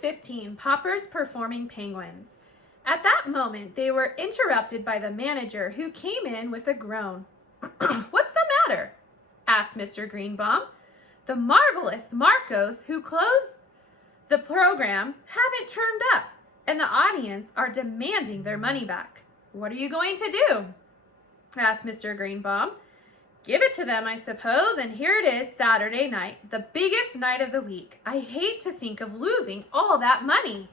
15, Popper's Performing Penguins. At that moment, they were interrupted by the manager, who came in with a groan. "What's the matter?" asked Mr. Greenbaum. "The marvelous Marcos, who closed the program, haven't turned up, and the audience are demanding their money back." "What are you going to do?" asked Mr. Greenbaum. "Give it to them, I suppose, and here it is Saturday night, the biggest night of the week. I hate to think of losing all that money."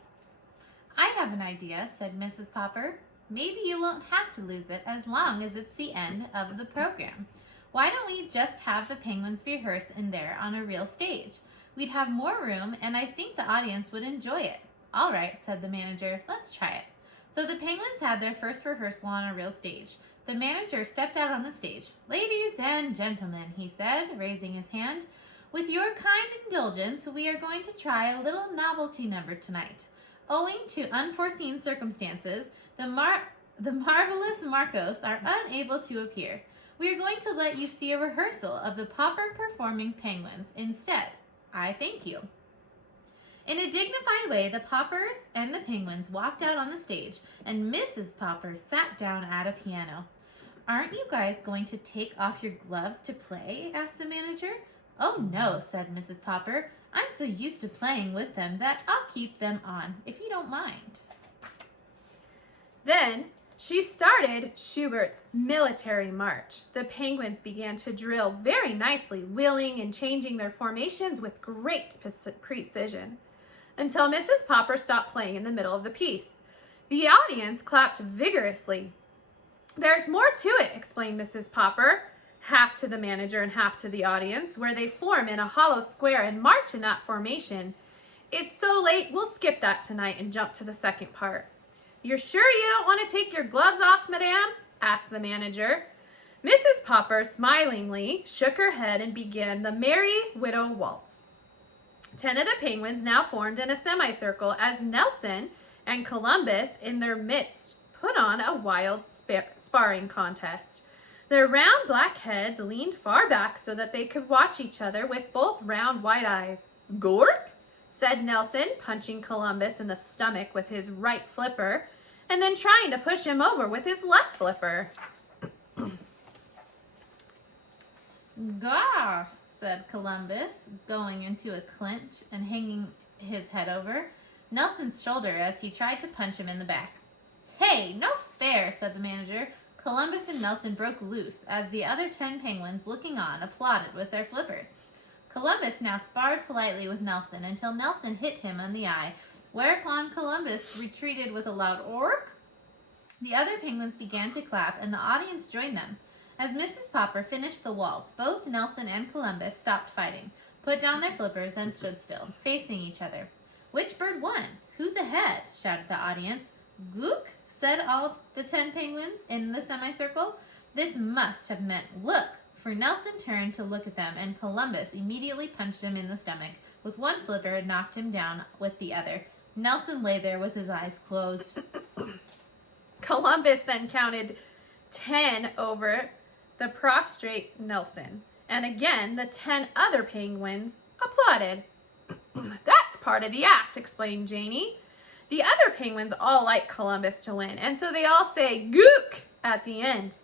"I have an idea," said Mrs. Popper. "Maybe you won't have to lose it as long as it's the end of the program. Why don't we just have the penguins rehearse in there on a real stage? We'd have more room, and I think the audience would enjoy it." "All right," said the manager. "Let's try it." So the penguins had their first rehearsal on a real stage. The manager stepped out on the stage. "Ladies and gentlemen," he said, raising his hand, "with your kind indulgence, we are going to try a little novelty number tonight. Owing to unforeseen circumstances, the marvelous Marcos are unable to appear. We are going to let you see a rehearsal of the Popper Performing Penguins instead. I thank you." In a dignified way, the Poppers and the Penguins walked out on the stage, and Mrs. Popper sat down at a piano. "Aren't you guys going to take off your gloves to play?" asked the manager. "Oh, no," said Mrs. Popper. "I'm so used to playing with them that I'll keep them on, if you don't mind." Then she started Schubert's Military March. The penguins began to drill very nicely, wheeling and changing their formations with great precision, until Mrs. Popper stopped playing in the middle of the piece. The audience clapped vigorously. "There's more to it," explained Mrs. Popper, half to the manager and half to the audience, where they form in a hollow square and march in that formation. "It's so late, we'll skip that tonight and jump to the second part." "You're sure you don't want to take your gloves off, madame?" asked the manager. Mrs. Popper smilingly shook her head and began the Merry Widow Waltz. 10 of the penguins now formed in a semicircle as Nelson and Columbus in their midst put on a wild sparring contest. Their round black heads leaned far back so that they could watch each other with both round white eyes. "Gork," said Nelson, punching Columbus in the stomach with his right flipper, and then trying to push him over with his left flipper. "Gah," said Columbus, going into a clinch and hanging his head over Nelson's shoulder as he tried to punch him in the back. "Hey, no fair," said the manager. Columbus and Nelson broke loose as the other 10 penguins looking on applauded with their flippers. Columbus now sparred politely with Nelson until Nelson hit him in the eye, whereupon Columbus retreated with a loud "ork." The other penguins began to clap, and the audience joined them. As Mrs. Popper finished the waltz, both Nelson and Columbus stopped fighting, put down their flippers, and stood still, facing each other. "Which bird won? Who's ahead?" shouted the audience. "Gook," said all the 10 penguins in the semicircle. This must have meant "look," for Nelson turned to look at them, and Columbus immediately punched him in the stomach with one flipper and knocked him down with the other. Nelson lay there with his eyes closed. Columbus then counted 10 over the prostrate Nelson, and again the 10 other penguins applauded. "That's part of the act," explained Janie. "The other penguins all like Columbus to win, and so they all say 'gook' at the end.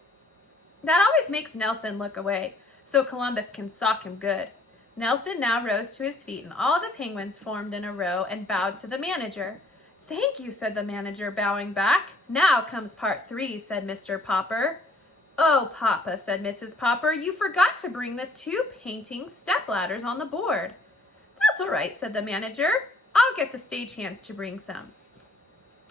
That always makes Nelson look away, so Columbus can sock him good." Nelson now rose to his feet, and all the penguins formed in a row and bowed to the manager. "Thank you," said the manager, bowing back. "Now comes part 3, said Mr. Popper. "Oh, Papa," said Mrs. Popper, "you forgot to bring the 2 painting stepladders on the board." "That's all right," said the manager. "I'll get the stagehands to bring some."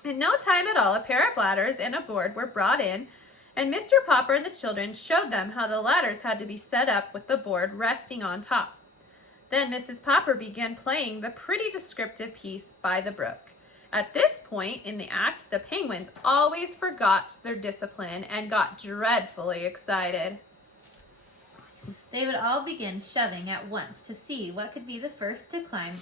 In no time at all, a pair of ladders and a board were brought in, and Mr. Popper and the children showed them how the ladders had to be set up with the board resting on top. Then Mrs. Popper began playing the pretty descriptive piece, "By the Brook." At this point in the act, the penguins always forgot their discipline and got dreadfully excited. They would all begin shoving at once to see which could be the first to climb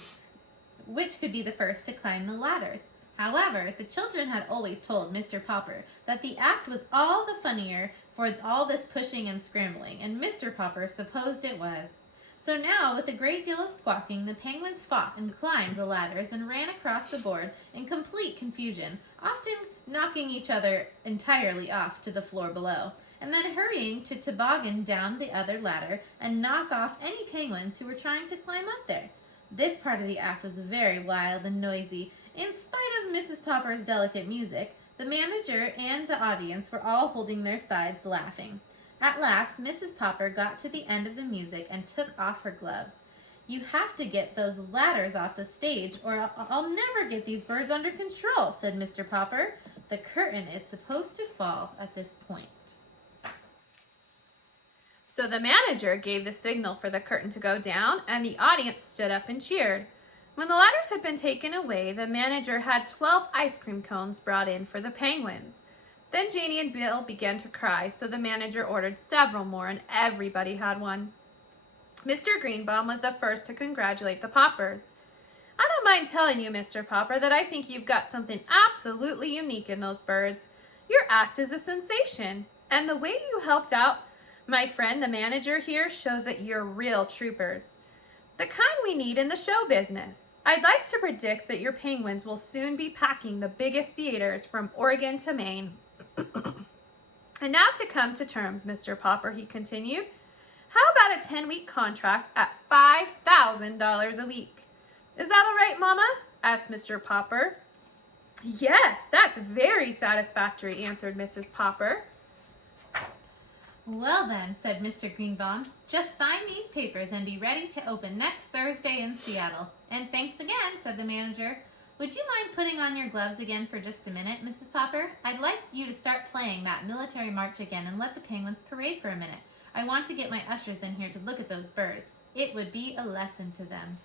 the ladders. However, the children had always told Mr. Popper that the act was all the funnier for all this pushing and scrambling, and Mr. Popper supposed it was. So now, with a great deal of squawking, the penguins fought and climbed the ladders and ran across the board in complete confusion, often knocking each other entirely off to the floor below, and then hurrying to toboggan down the other ladder and knock off any penguins who were trying to climb up there. This part of the act was very wild and noisy. In spite of Mrs. Popper's delicate music, the manager and the audience were all holding their sides laughing. At last, Mrs. Popper got to the end of the music and took off her gloves. "You have to get those ladders off the stage, or I'll never get these birds under control," said Mr. Popper. "The curtain is supposed to fall at this point." So the manager gave the signal for the curtain to go down, and the audience stood up and cheered. When the ladders had been taken away, the manager had 12 ice cream cones brought in for the penguins. Then Janie and Bill began to cry, so the manager ordered several more, and everybody had one. Mr. Greenbaum was the first to congratulate the Poppers. "I don't mind telling you, Mr. Popper, that I think you've got something absolutely unique in those birds. Your act is a sensation, and the way you helped out my friend, the manager here, shows that you're real troopers. The kind we need in the show business. I'd like to predict that your penguins will soon be packing the biggest theaters from Oregon to Maine." "And now to come to terms, Mr. Popper," he continued. "How about a 10-week contract at $5,000 a week? Is that all right, Mama?" asked Mr. Popper. "Yes, that's very satisfactory," answered Mrs. Popper. "Well then," said Mr. Greenbaum, "just sign these papers and be ready to open next Thursday in Seattle." "And thanks again," said the manager. "Would you mind putting on your gloves again for just a minute, Mrs. Popper? I'd like you to start playing that military march again and let the penguins parade for a minute. I want to get my ushers in here to look at those birds. It would be a lesson to them."